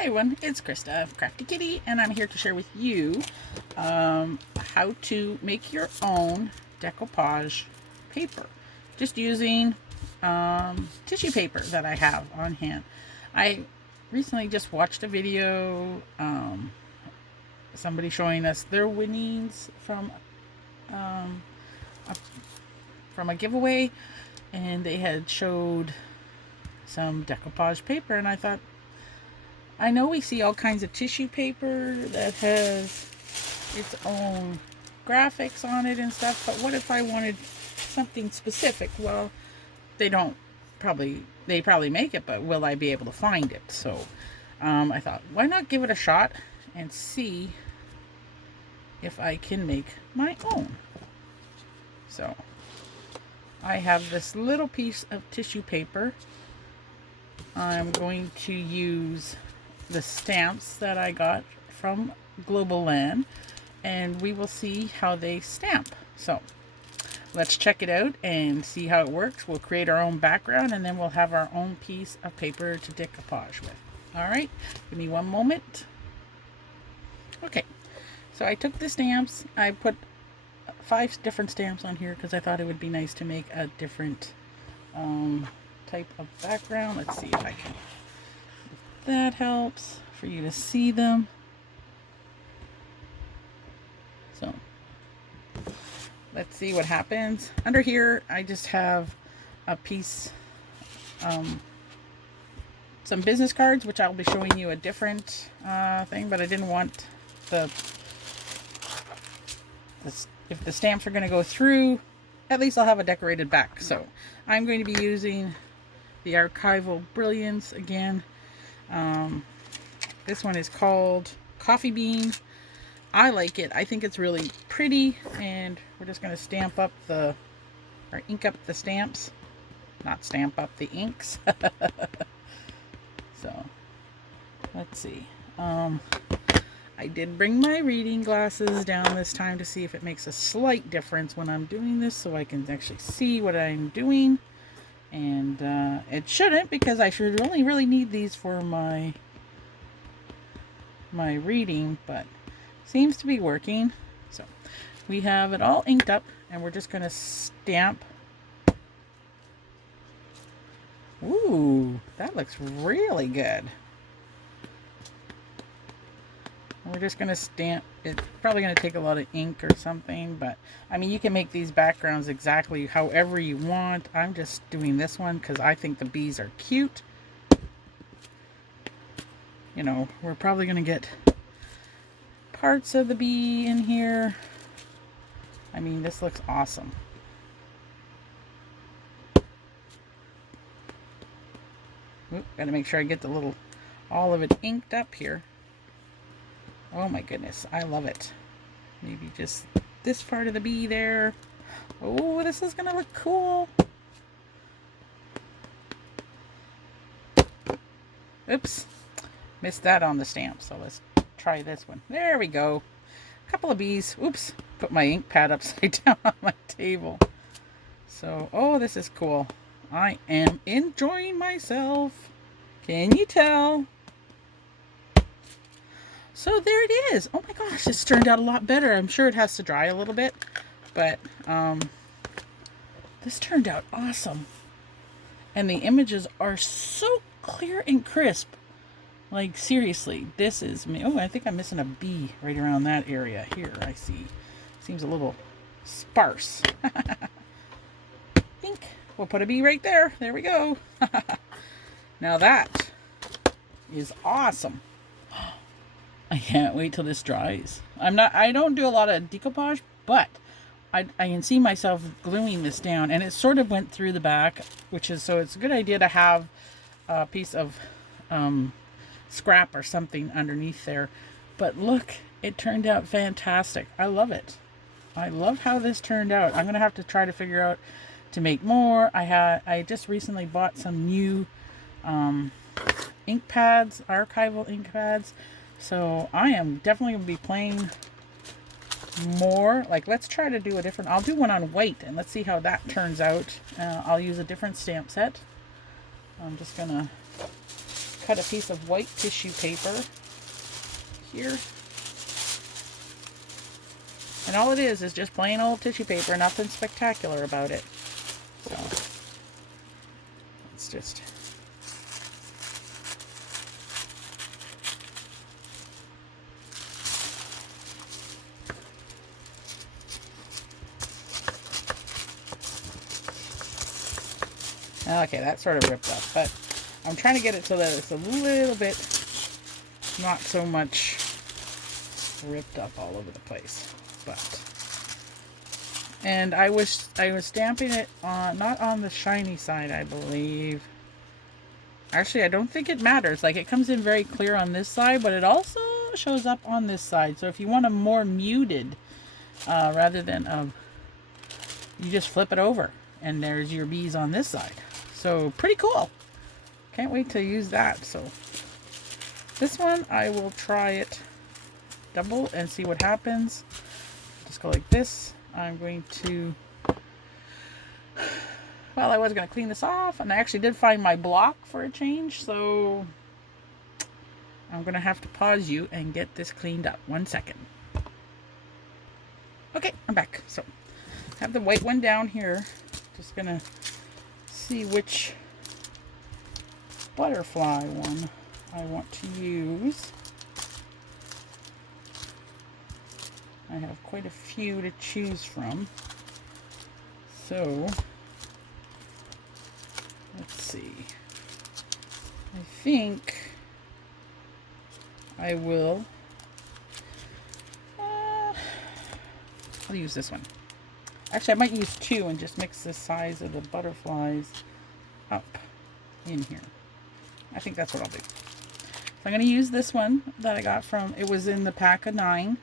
Hey everyone, it's Krista of Crafty Kitty, and I'm here to share with you how to make your own decoupage paper, just using tissue paper that I have on hand. I recently just watched a video, somebody showing us their winnings from a giveaway, and they had showed some decoupage paper, and I thought, I know we see all kinds of tissue paper that has its own graphics on it and stuff, but what if I wanted something specific? Well, they probably make it, but will I be able to find it? So I thought, why not give it a shot and see if I can make my own. So I have this little piece of tissue paper. I'm going to use the stamps that I got from Globleland, and we will see how they stamp. So let's check it out and see how it works. We'll create our own background, and then we'll have our own piece of paper to decoupage with. All right, give me one moment. Okay, so I took the stamps. I put 5 different stamps on here because I thought it would be nice to make a different type of background. Let's see if I can. That helps for you to see them. So let's see what happens. Under here I just have a piece, some business cards, which I'll be showing you a different thing, but I didn't want if the stamps are going to go through, at least I'll have a decorated back. So I'm going to be using the Archival Brilliance again. This one is called Coffee Bean. I like it. I think it's really pretty, and we're just going to stamp up or ink up the stamps. Not stamp up the inks. So, let's see. I did bring my reading glasses down this time to see if it makes a slight difference when I'm doing this, so I can actually see what I'm doing. And it shouldn't, because I should only really need these for my reading, but seems to be working. So we have it all inked up, and we're just going to stamp. Ooh, that looks really good. We're just going to stamp. It's probably going to take a lot of ink or something, but I mean, you can make these backgrounds exactly however you want. I'm just doing this one because I think the bees are cute. You know, we're probably going to get parts of the bee in here. I mean, this looks awesome. Oop, gotta make sure I get all of it inked up here. Oh my goodness, I love it. Maybe just this part of the bee there. Oh, this is gonna look cool. Oops, missed that on the stamp, so let's try this one. There we go. A couple of bees. Oops, put my ink pad upside down on my table. So, oh, this is cool. I am enjoying myself. Can you tell? So there it is. Oh my gosh, this turned out a lot better. I'm sure it has to dry a little bit, but this turned out awesome. And the images are so clear and crisp. Like, seriously, this is me. Oh, I think I'm missing a bee right around that area here. I see. Seems a little sparse. Think we'll put a bee right there. There we go. Now that is awesome. I can't wait till this dries. I don't do a lot of decoupage, but I can see myself gluing this down, and it sort of went through the back, so it's a good idea to have a piece of scrap or something underneath there. But look, it turned out fantastic. I love it. I love how this turned out. I'm gonna have to try to figure out to make more. I just recently bought some new ink pads, archival ink pads. So I am definitely going to be playing more. Like, let's try to do a different. I'll do one on white, and let's see how that turns out. I'll use a different stamp set. I'm just going to cut a piece of white tissue paper here. And all it is just plain old tissue paper, nothing spectacular about it. So, it's just... Okay, that sort of ripped up, but I'm trying to get it so that it's a little bit not so much ripped up all over the place. But, and I was stamping it on, not on the shiny side, I believe. Actually, I don't think it matters. Like, it comes in very clear on this side, but it also shows up on this side. So if you want a more muted, rather than you just flip it over and there's your bees on this side. So pretty cool. Can't wait to use that. So this one, I will try it double and see what happens. Just go like this. I'm going to, well, I was going to clean this off, and I actually did find my block for a change, so I'm going to have to pause you and get this cleaned up. 1 second. Okay, I'm back. So I have the white one down here. Just going to see which butterfly one I want to use. I have quite a few to choose from. So, let's see. I think I will, I'll use this one. Actually, I might use two and just mix the size of the butterflies up in here. I think that's what I'll do. So I'm going to use this one that I got from, it was in the pack of 9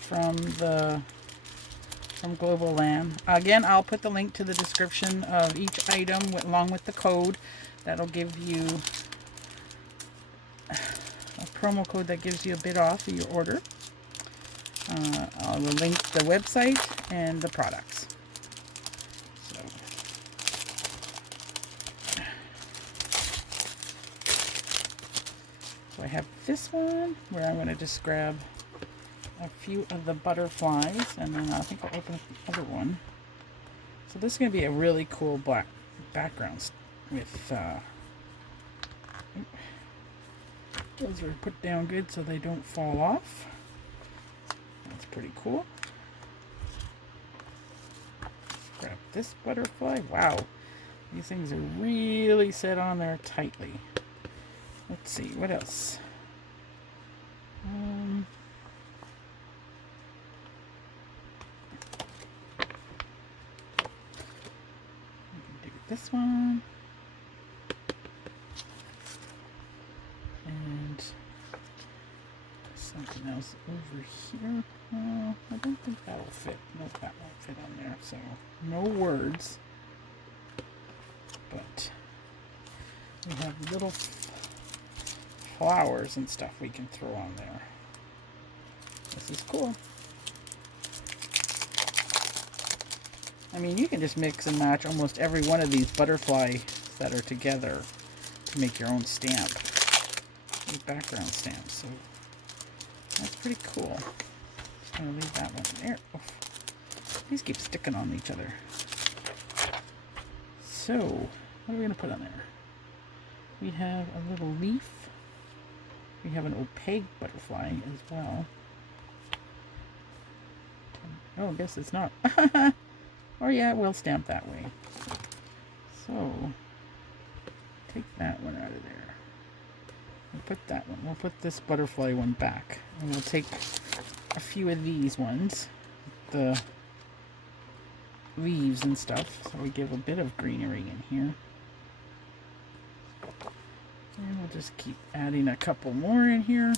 from Globleland. Again, I'll put the link to the description of each item along with the code. That'll give you a promo code that gives you a bit off of your order. I'll link the website and the products. So I have this one where I'm going to just grab a few of the butterflies, and then I think I'll open up the other one. So this is going to be a really cool black background with those are put down good so they don't fall off. That's pretty cool. Grab this butterfly. Wow, these things are really set on there tightly. Let's see, what else? Do this one. And something else over here. I don't think that'll fit. Nope, that won't fit on there. So, no words. But we have little flowers and stuff we can throw on there. This is cool. I mean, you can just mix and match almost every one of these butterflies that are together to make your own stamp. Your background stamp. So that's pretty cool. Just gonna leave that one there. Oh, these keep sticking on each other. So, what are we gonna put on there? We have a little leaf. We have an opaque butterfly as well. Oh, I guess it's not. Or yeah, we'll stamp that way. So, take that one out of there. We'll put that one. We'll put this butterfly one back. And we'll take a few of these ones. The leaves and stuff. So we give a bit of greenery in here. And we'll just keep adding a couple more in here.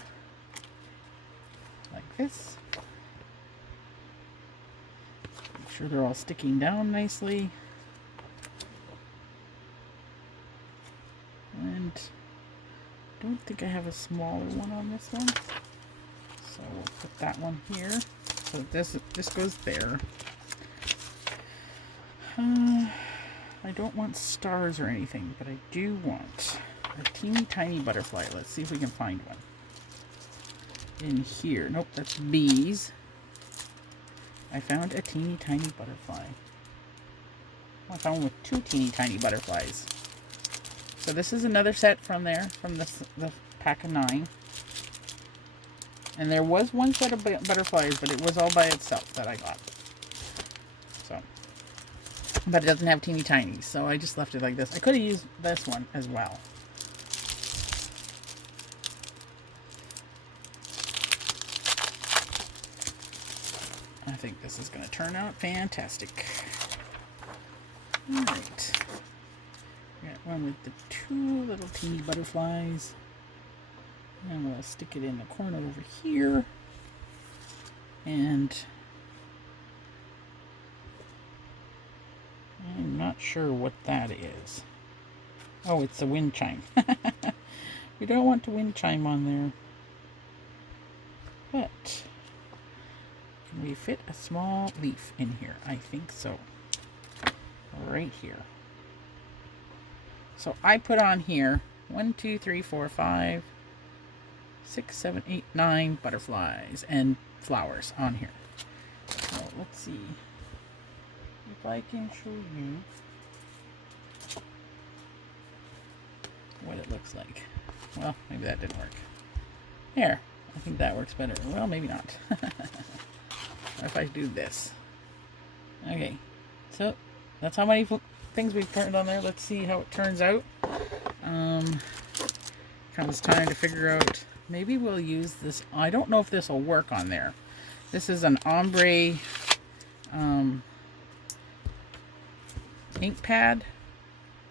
Like this. Make sure they're all sticking down nicely. And I don't think I have a smaller one on this one. So we'll put that one here. So this goes there. I don't want stars or anything, but I do want A teeny tiny butterfly. Let's see if we can find one. In here. Nope, that's bees. I found a teeny tiny butterfly. I found one with 2 teeny tiny butterflies. So this is another set from there, from the pack of 9. And there was one set of butterflies, but it was all by itself that I got. So, but it doesn't have teeny tiny, so I just left it like this. I could have used this one as well. I think this is going to turn out fantastic. Alright. Got one with the 2 little teeny butterflies. And we'll stick it in the corner over here. And I'm not sure what that is. Oh, it's a wind chime. We don't want the wind chime on there. But can we fit a small leaf in here? I think so. Right here. So I put on here 1, 2, 3, 4, 5, 6, 7, 8, 9 butterflies and flowers on here. So let's see if I can show you what it looks like. Well, maybe that didn't work. There. I think that works better. Well, maybe not. If I do this. Okay. So that's how many things we've turned on there. Let's see how it turns out. Comes time to figure out. Maybe we'll use this. I don't know if this will work on there. This is an ombre ink pad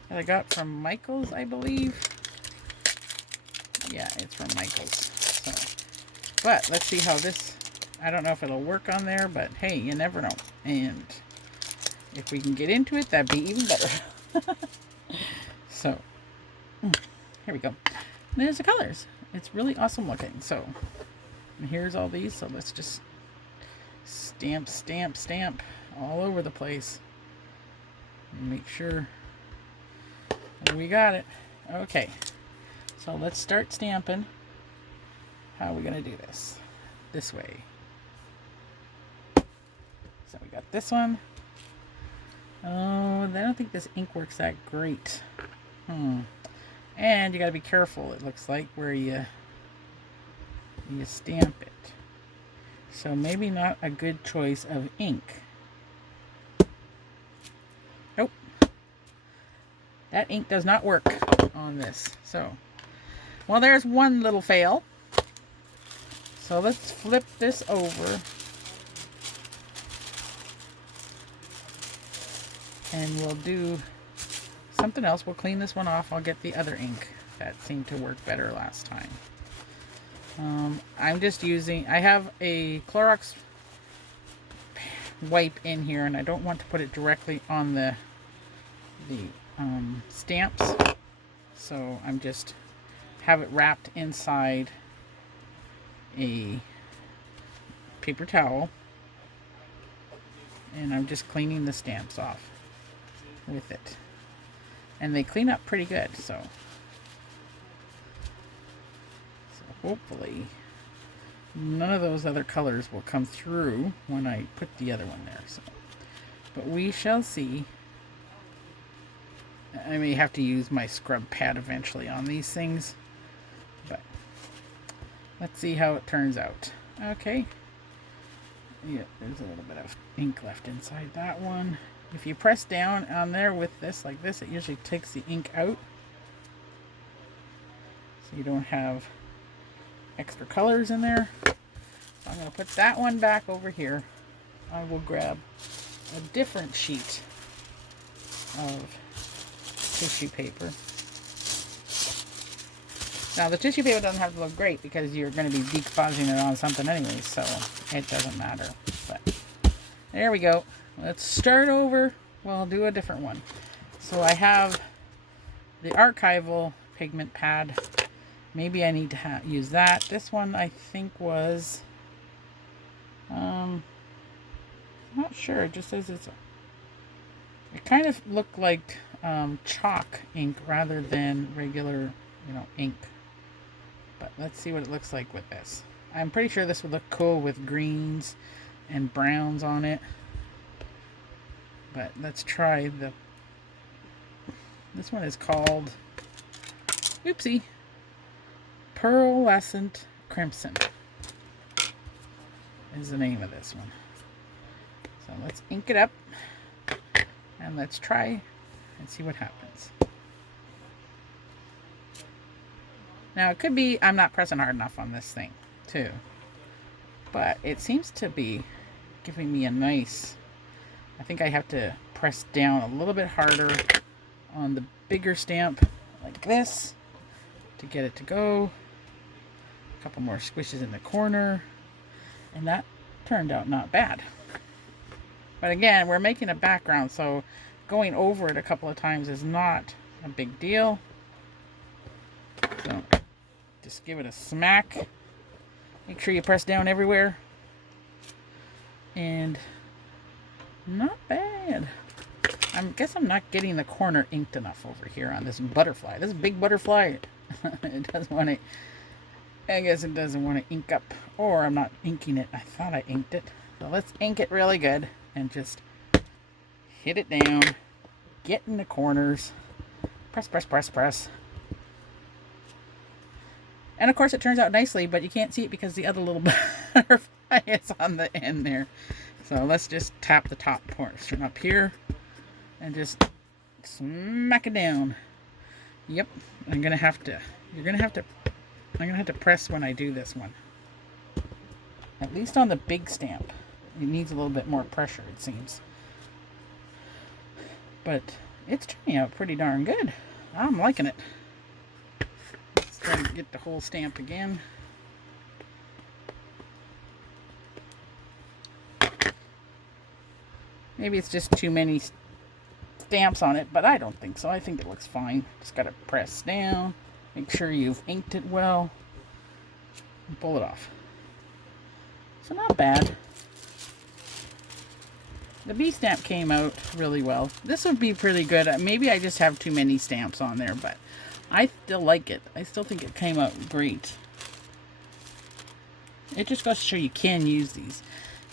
that I got from Michael's, I believe. Yeah, it's from Michael's. So, but let's see how this. I don't know if it'll work on there, but hey, you never know. And if we can get into it, that'd be even better. So, here we go. And there's the colors. It's really awesome looking. So, and here's all these. So let's just stamp, stamp, stamp all over the place. And make sure we got it. Okay. So let's start stamping. How are we going to do this? This way. So we got this one. Oh, I don't think this ink works that great. And you got to be careful, it looks like, where you stamp it. So maybe not a good choice of ink. Nope. That ink does not work on this. So, well, there's one little fail. So let's flip this over. And we'll do something else. We'll clean this one off. I'll get the other ink. That seemed to work better last time. I'm just using, I have a Clorox wipe in here, and I don't want to put it directly on the stamps. So I'm just have it wrapped inside a paper towel. And I'm just cleaning the stamps off with it. And they clean up pretty good, so hopefully none of those other colors will come through when I put the other one there. So, but we shall see. I may have to use my scrub pad eventually on these things, but let's see how it turns out. Okay. Yeah, there's a little bit of ink left inside that one. If you press down on there with this, like this, it usually takes the ink out. So you don't have extra colors in there. So I'm going to put that one back over here. I will grab a different sheet of tissue paper. Now the tissue paper doesn't have to look great because you're going to be decoupaging it on something anyway, so it doesn't matter. But there we go. Let's start over. We'll do a different one. So I have the archival pigment pad. Maybe I need to use that. This one I think was, I'm not sure. It just says it kind of looked like chalk ink rather than regular ink. But let's see what it looks like with this. I'm pretty sure this would look cool with greens and browns on it. But let's try this one is called, oopsie, Pearlescent Crimson is the name of this one. So let's ink it up and let's try and see what happens. Now it could be I'm not pressing hard enough on this thing too, but it seems to be giving me a nice, I think I have to press down a little bit harder on the bigger stamp like this to get it to go. A couple more squishes in the corner, and that turned out not bad. But again, we're making a background, so going over it a couple of times is not a big deal. So just give it a smack. Make sure you press down everywhere. And not bad. I guess I'm not getting the corner inked enough over here on this butterfly. This big butterfly, it doesn't want to, I guess it doesn't want to ink up. Or I'm not inking it. I thought I inked it. So let's ink it really good and just hit it down. Get in the corners. Press, press, press, press. And of course it turns out nicely, but you can't see it because the other little butterfly is on the end there. So let's just tap the top portion up here and just smack it down. Yep, I'm gonna have to press when I do this one. At least on the big stamp. It needs a little bit more pressure, it seems. But it's turning out pretty darn good. I'm liking it. Let's try to get the whole stamp again. Maybe it's just too many stamps on it, but I don't think so. I think it looks fine. Just gotta press down, make sure you've inked it well, and pull it off. So not bad. The B stamp came out really well. This would be pretty good. Maybe I just have too many stamps on there, but I still like it. I still think it came out great. It just goes to show you can use these.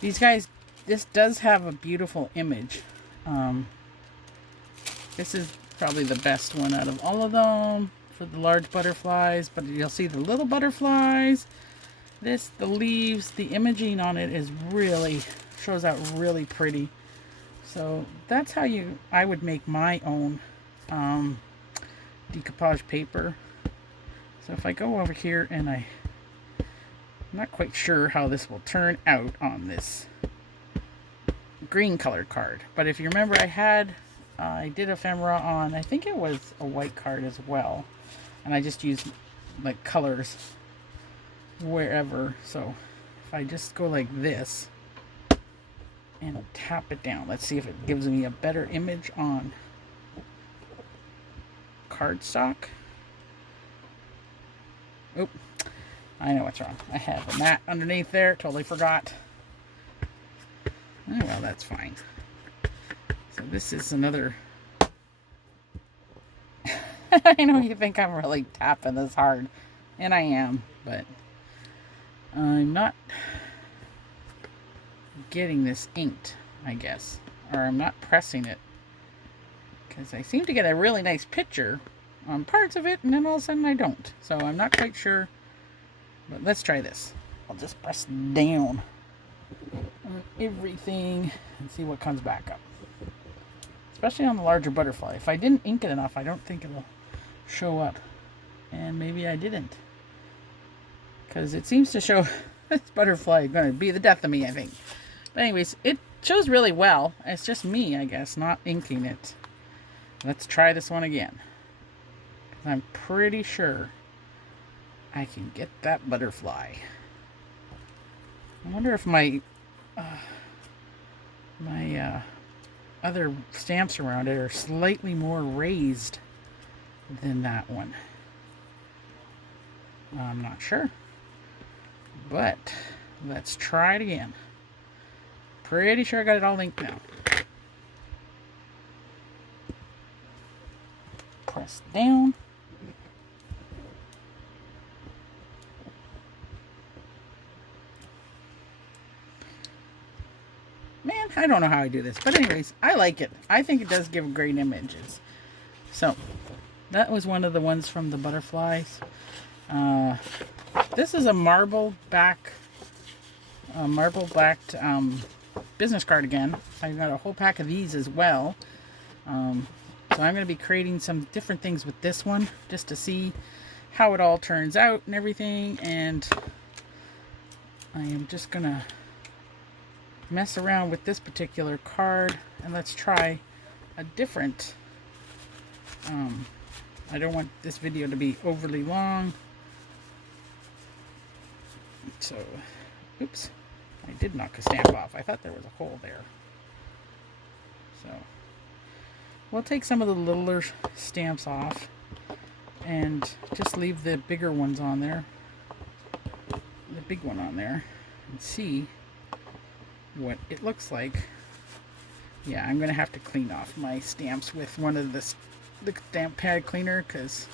These guys, this does have a beautiful image. This is probably the best one out of all of them for the large butterflies, but you'll see the little butterflies. The leaves, the imaging on it is really, shows out really pretty. So that's how I would make my own decoupage paper. So if I go over here and I'm not quite sure how this will turn out on this green colored card. But if you remember, I did ephemera on, I think it was a white card as well. And I just used like colors wherever. So if I just go like this and tap it down, let's see if it gives me a better image on cardstock. Oop, I know what's wrong. I have a mat underneath there, totally forgot. Oh, well, that's fine. So this is another... I know you think I'm really tapping this hard, and I am, but I'm not getting this inked, I guess. Or I'm not pressing it. Because I seem to get a really nice picture on parts of it, and then all of a sudden I don't. So I'm not quite sure. But let's try this. I'll just press down on everything and see what comes back up. Especially on the larger butterfly. If I didn't ink it enough, I don't think it'll show up. And maybe I didn't. Because it seems to show this butterfly is going to be the death of me, I think. But anyways, it shows really well. It's just me, I guess, not inking it. Let's try this one again. I'm pretty sure I can get that butterfly. I wonder if my other stamps around it are slightly more raised than that one. I'm not sure. But let's try it again. Pretty sure I got it all inked now. Press down. I don't know how I do this, but anyways, I like it. I think it does give great images. So that was one of the ones from the butterflies. This is a marble backed business card again. I got a whole pack of these as well. So I'm going to be creating some different things with this one just to see how it all turns out and everything. And I am just going to mess around with this particular card, and let's try a different I don't want this video to be overly long, so oops, I did knock a stamp off. I thought there was a hole there. So we'll take some of the littler stamps off and just leave the bigger ones on there, the big one on there, and see what it looks like. Yeah, I'm gonna have to clean off my stamps with one of the stamp pad cleaner, because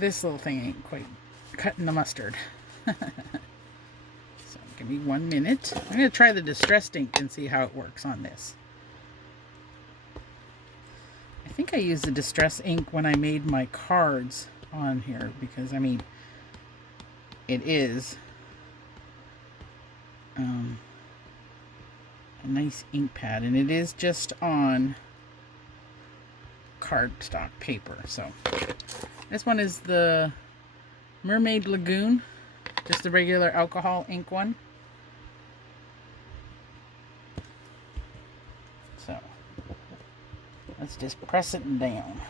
this little thing ain't quite cutting the mustard. So give me 1 minute. I'm gonna try the distressed ink and see how it works on this. I think I used the distress ink when I made my cards on here, because I mean it is a nice ink pad, and it is just on cardstock paper. So this one is the Mermaid Lagoon, just the regular alcohol ink one. So let's just press it down.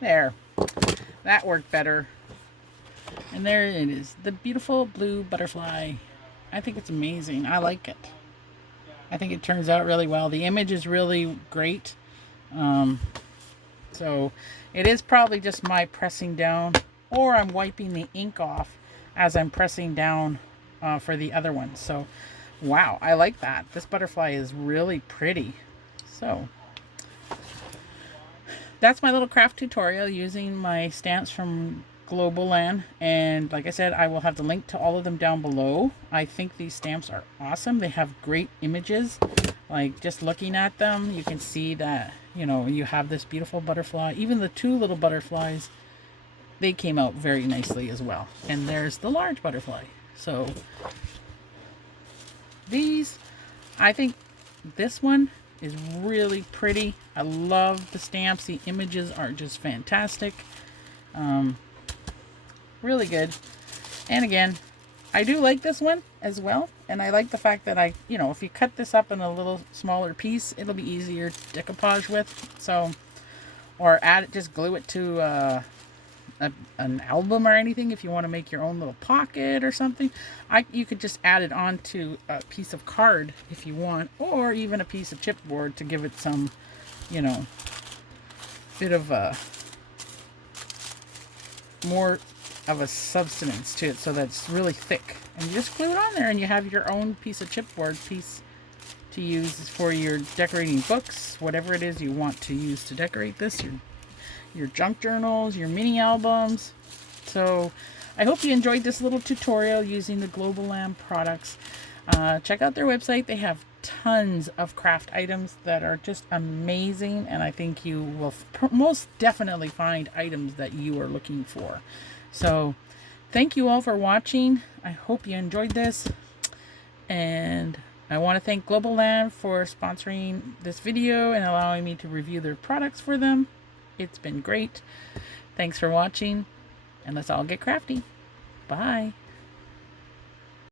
There, that worked better. And there it is, the beautiful blue butterfly. I think it's amazing. I like it. I think it turns out really well. The image is really great. So it is probably just my pressing down, or I'm wiping the ink off as I'm pressing down for the other one. So wow, I like that. This butterfly is really pretty. So that's my little craft tutorial using my stamps from Globleland, and like I said, I will have the link to all of them down below. I think these stamps are awesome. They have great images. Like, just looking at them, you can see that, you know, you have this beautiful butterfly. Even the two little butterflies, they came out very nicely as well. And there's the large butterfly. So these, I think this one is really pretty. I love the stamps. The images are just fantastic. Really good. And again, I do like this one as well, and I like the fact that you know, if you cut this up in a little smaller piece, it'll be easier to decoupage with. So, or add it, just glue it to an album or anything. If you want to make your own little pocket or something, you could just add it onto a piece of card if you want, or even a piece of chipboard to give it some, you know, bit of a more of a substance to it, so that's really thick. And you just glue it on there, and you have your own piece of chipboard piece to use for your decorating books, whatever it is you want to use to decorate this, your junk journals, your mini albums. So I hope you enjoyed this little tutorial using the Globleland products. Check out their website. They have tons of craft items that are just amazing, and I think you will most definitely find items that you are looking for. So thank you all for watching. I hope you enjoyed this, and I want to thank Globleland for sponsoring this video and allowing me to review their products for them. It's been great. Thanks for watching, and let's all get crafty. Bye.